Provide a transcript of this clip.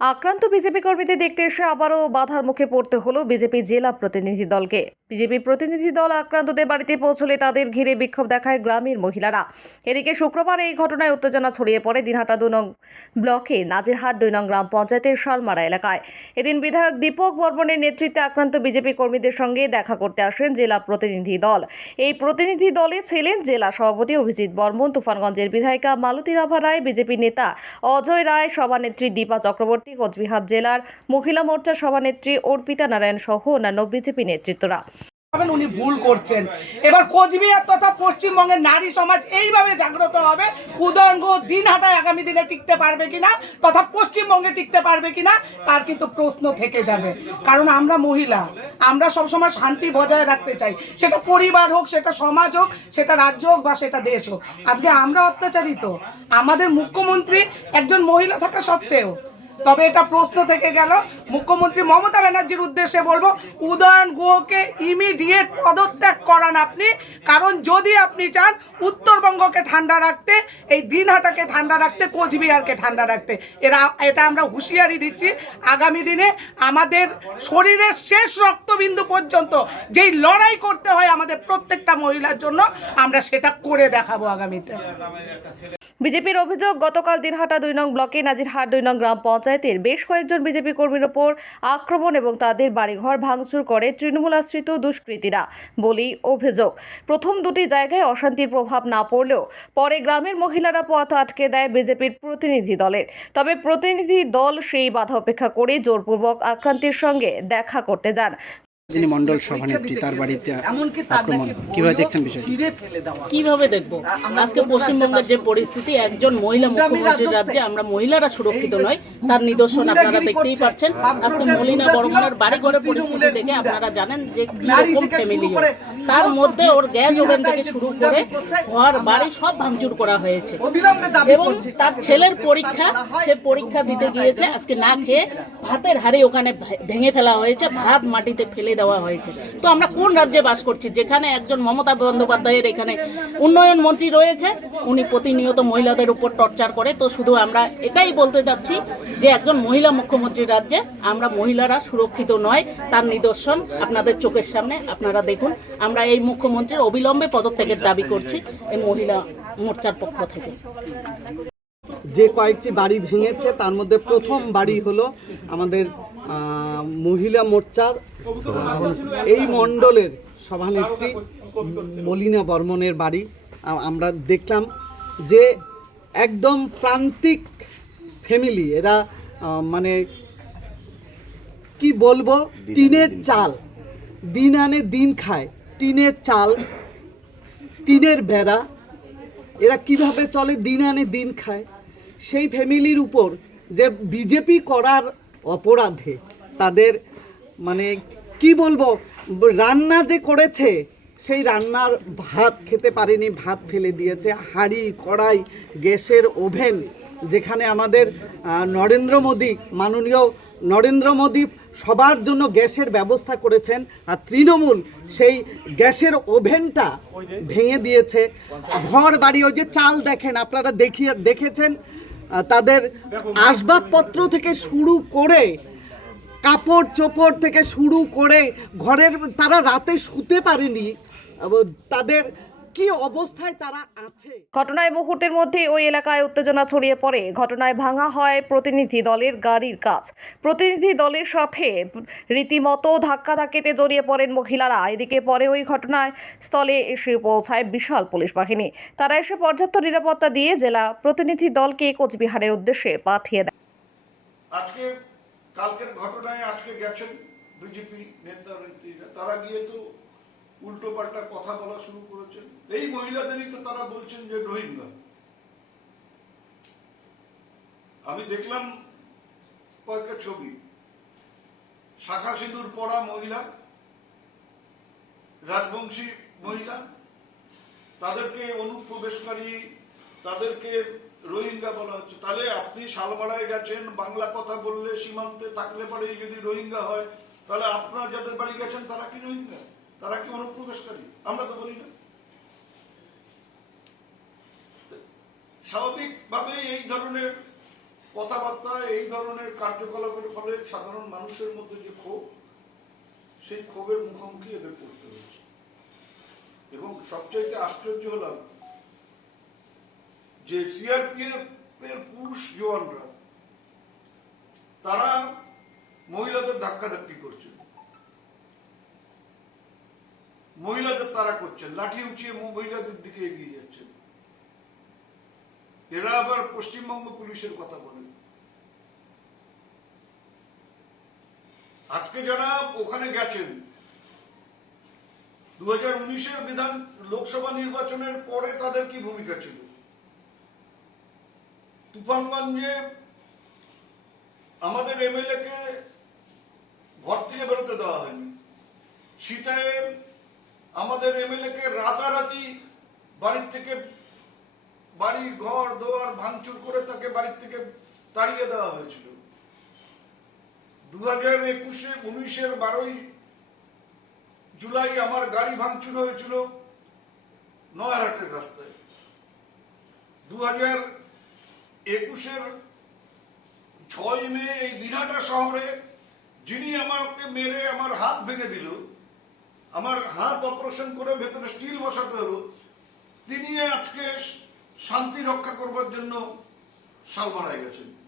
আক্রান্ত বিজেপি কর্মীদের দেখতে এসে আবারও বাধার মুখে পড়তে হলো বিজেপি জেলা প্রতিনিধি দলকে। বিজেপি প্রতিনিধি দল আক্রান্তদের বাড়িতে পৌঁছলে তাদের ঘিরে বিক্ষোভ দেখায় গ্রামের মহিলারা। এদিকে শুক্রবার এই ঘটনায় উত্তেজনা ছড়িয়ে পড়ে দিনহাটা দু নং ব্লকে নাজিরহাট দুই নং গ্রাম পঞ্চায়েতের শালমারা এলাকায়। এদিন বিধায়ক দীপক বর্মনের নেতৃত্বে আক্রান্ত বিজেপি কর্মীদের সঙ্গে দেখা করতে আসেন জেলা প্রতিনিধি দল। এই প্রতিনিধি দলে ছিলেন জেলা সভাপতি অভিজিৎ বর্মন, তুফানগঞ্জের বিধায়িকা মালতী রাভা রায়, বিজেপি নেতা অজয় রায়, সভানেত্রী দীপা চক্রবর্তী, কোচবিহার জেলার মহিলা মোর্চা সভানেত্রী অর্পিতা নারায়ণ সহ অন্যান্য বিজেপি নেতৃত্বরা। হবেন উনি ভুল করছেন। এবার কোচবিহার তথা পশ্চিমবঙ্গের নারী সমাজ এইভাবে জাগ্রত হবে। উদয়ন ঘোষ দিনহাটায় আগামী দিনে টিকতে পারবে কিনা তথা পশ্চিমবঙ্গে টিকতে পারবে কিনা, তার কিন্তু প্রশ্ন থেকে যাবে। কারণ আমরা মহিলা, আমরা সবসময় শান্তি বজায় রাখতে চাই। সেটা পরিবার হোক, সেটা সমাজ হোক, সেটা রাজ্য হোক বা সেটা দেশ হোক। আজকে আমরা অত্যাচারিত। আমাদের মুখ্যমন্ত্রী একজন মহিলা থাকা সত্ত্বেও তবে এটা প্রশ্ন থেকে গেল, মুখ্যমন্ত্রী মমতা ব্যানার্জির উদ্দেশ্যে বলব, উদয়ন গুহকে ইমিডিয়েট পদত্যাগ করান আপনি, কারণ যদি আপনি চান উত্তরবঙ্গকে ঠান্ডা রাখতে, এই দিনহাটাকে ঠান্ডা রাখতে, কোচবিহারকে ঠান্ডা রাখতে। এরা, এটা আমরা হুঁশিয়ারি দিচ্ছি, আগামী দিনে আমাদের শরীরের শেষ রক্তবিন্দু পর্যন্ত যেই লড়াই করতে হয় আমাদের প্রত্যেকটা মহিলার জন্য, আমরা সেটা করে দেখাবো আগামীতে। বিজেপির অভিযোগ, গতকাল দিনহাটা দুই নং ব্লকে নাজিরহাট দুই নং গ্রাম পঞ্চায়েতের বেশ কয়েকজন বিজেপি কর্মীর ওপর আক্রমণ এবং তাদের বাড়িঘর ভাঙচুর করে তৃণমূল আশ্রিত দুষ্কৃতীরা বলেই অভিযোগ। প্রথম দুটি জায়গায় অশান্তির প্রভাব না পড়লেও পরে গ্রামের মহিলারা পথ আটকে দেয় বিজেপির প্রতিনিধি দলের। তবে প্রতিনিধি দল সেই বাধা উপেক্ষা করে জোরপূর্বক আক্রান্তের সঙ্গে দেখা করতে যান। যিনি মন্ডল সভানেত্রী তার বাড়িতে আক্রমণ। কীভাবে দেখছেন বিষয়টি? কীভাবে দেখব? আজকে পশ্চিমবঙ্গের যে পরিস্থিতি একজন মহিলা মুখ্যমন্ত্রীর রাজ্যে আমরা মহিলারা সুরক্ষিত নয় তার নিদর্শন আপনারা দেখতেই পাচ্ছেন। আজকে মলিনা বর্মনের বাড়ি ঘরের পরিস্থিতি দেখে আপনারা জানেন যে কীরকম ফ্যামিলি তার মধ্যে ওর গ্যাস ওভেন থেকে শুরু করে ঘর বাড়ি সব ভাঙচুর করা হয়েছে। এবং তার ছেলের পরীক্ষা সে পরীক্ষা দিতে গিয়েছে আজকে না খেয়ে ভাতের হাড়ি ওখানে ভেঙে ফেলা হয়েছে ভাত মাটিতে ফেলে দেওয়া হয়েছে। তো আমরা কোন রাজ্যে বাস করছি? যেখানে একজন মমতা বন্দ্যোপাধ্যায়ের এখানে উন্নয়ন মন্ত্রী রয়েছে, উনি প্রতিনিয়ত মহিলাদের উপর টর্চার করে। তো শুধু আমরা এটাই বলতে চাচ্ছি যে একজন মহিলা মুখ্যমন্ত্রীর রাজ্যে আমরা মহিলারা সুরক্ষিত নয়, তার নিদর্শন আপনাদের চোখের সামনে আপনারা দেখুন। আমরা এই মুখ্যমন্ত্রীর অবিলম্বে পদত্যাগের দাবি করছি এই মহিলা মোর্চার পক্ষ থেকে। যে কয়েকটি বাড়ি ভেঙেছে, তার মধ্যে প্রথম বাড়ি হলো আমাদের মহিলা মোর্চার এই মণ্ডলের সভানেত্রী মলিনা বর্মনের বাড়ি। আমরা দেখলাম যে একদম প্রান্তিক ফ্যামিলি, এরা মানে কি বলব, টিনের চাল, দিন আনে দিন খায়, টিনের চাল, টিনের বেড়া এরা কীভাবে চলে দিন আনে দিন খায়? সেই ফ্যামিলির উপর যে বিজেপি করার অপরাধে। তাদের মানে কি বলব, রান্না যে করেছে, সেই রান্নার ভাত খেতে পারেনি, ভাত ফেলে দিয়েছে। হাঁড়ি, কড়াই, গ্যাসের ওভেন, যেখানে আমাদের নরেন্দ্র মোদী, মাননীয় নরেন্দ্র মোদী সবার জন্য গ্যাসের ব্যবস্থা করেছেন আর তৃণমূল সেই গ্যাসের ওভেনটা ভেঙে দিয়েছে। ঘর বাড়ি ওই যে চাল দেখেন, আপনারা দেখিয়ে, দেখেছেন? তাদের আসবাবপত্র থেকে শুরু করে কাপড় চোপড় থেকে শুরু করে ঘরের, তারা রাতে শুতে পারেনি। তাদের কি অবস্থায় তারা আছে? ঘটনায় মুহূর্তের মধ্যে ওই এলাকায় উত্তেজনা ছড়িয়ে পড়ে। ঘটনায় ভাঙা হয় প্রতিনিধি দলের গাড়ির কাজ। প্রতিনিধি দলের সাথে রীতিমতো ধাক্কাধাক্কিতে জড়িয়ে পড়েন মহিলারা। এদিকে পরে ওই ঘটনায় স্থলে এসে পৌঁছায় বিশাল পুলিশ বাহিনী। তারা এসে পর্যাপ্ত নিরাপত্তা দিয়ে জেলা প্রতিনিধি দলকে কোচবিহারের উদ্দেশ্যে পাঠিয়ে দেয়। আজকে কালকের ঘটনায় আজকে গেছেন বিজেপি নেতা নেত্রীরা। তারা গিয়ে তো উল্টো পাল্টা কথা বলা শুরু করেছেন। এই মহিলাদেরই তো তারা বলছেন যে রোহিঙ্গা। আমি দেখলাম কয়েকটা ছবি। শাখা সিঁদুর পরা মহিলা, রাজবংশী মহিলা, তাদেরকে অনুপ্রবেশকারী, তাদেরকে রোহিঙ্গা বলা হচ্ছে। তাহলে আপনি শালমারায় গেছেন, বাংলা কথা বললে সীমান্তে থাকলে পরেই যদি রোহিঙ্গা হয়, তাহলে আপনারা যাদের বাড়ি গেছেন তারা কি রোহিঙ্গা? তারা কি অনুপ্রবেশকারী আমরা তো বলি না। স্বাভাবিকভাবেই এই ধরনের কথাবার্তা, এই ধরনের কার্যকলাপের ফলে সাধারণ মানুষের মধ্যে যে ক্ষোভ, সেই ক্ষোভের মুখোমুখি এদের পড়তে হয়েছে। এবং সবচাইতে আশ্চর্য হলাম যে সিআরপিএফ এর পুরুষ জওয়ানরা, তারা মহিলাদের ধাক্কাধাক্কি করছে মহিলাদের তারা করছেন। লাঠি উঁচিয়ে মহিলাদের দিকে এগিয়ে যাচ্ছেন। এরা আবার পশ্চিমবঙ্গ পুলিশের কথা বলেন আজকে যারা ওখানে গেছেন। দু হাজার বিধান লোকসভা নির্বাচনের পরে তাদের কি ভূমিকা ছিল? তুফানগঞ্জে আমাদের এমএলএ কে ঘর থেকে বেরোতে দেওয়া হয়নি। সীতায় আমাদের এমএলএ কে রাতারাতি বাড়ির থেকে বাড়ি, ঘর, দোয়ার ভাঙচুর করে তাকে বাড়ির থেকে তাড়িয়ে দেওয়া হয়েছিল। দু হাজার একুশে উনিশের বারোই জুলাই আমার গাড়ি ভাঙচুর হয়েছিল নয়ারহাটের রাস্তায়। দু হাজার একুশের ছয় মে এই দিনহাটা শহরে যিনি আমাকে মেরে আমার হাত ভেঙে দিল আমার হাত অপারেশন করে ভেতরে স্টিল বসাতে হলো। তিনি আজকে শান্তি রক্ষা করবার জন্য সালমারায় গেছেন।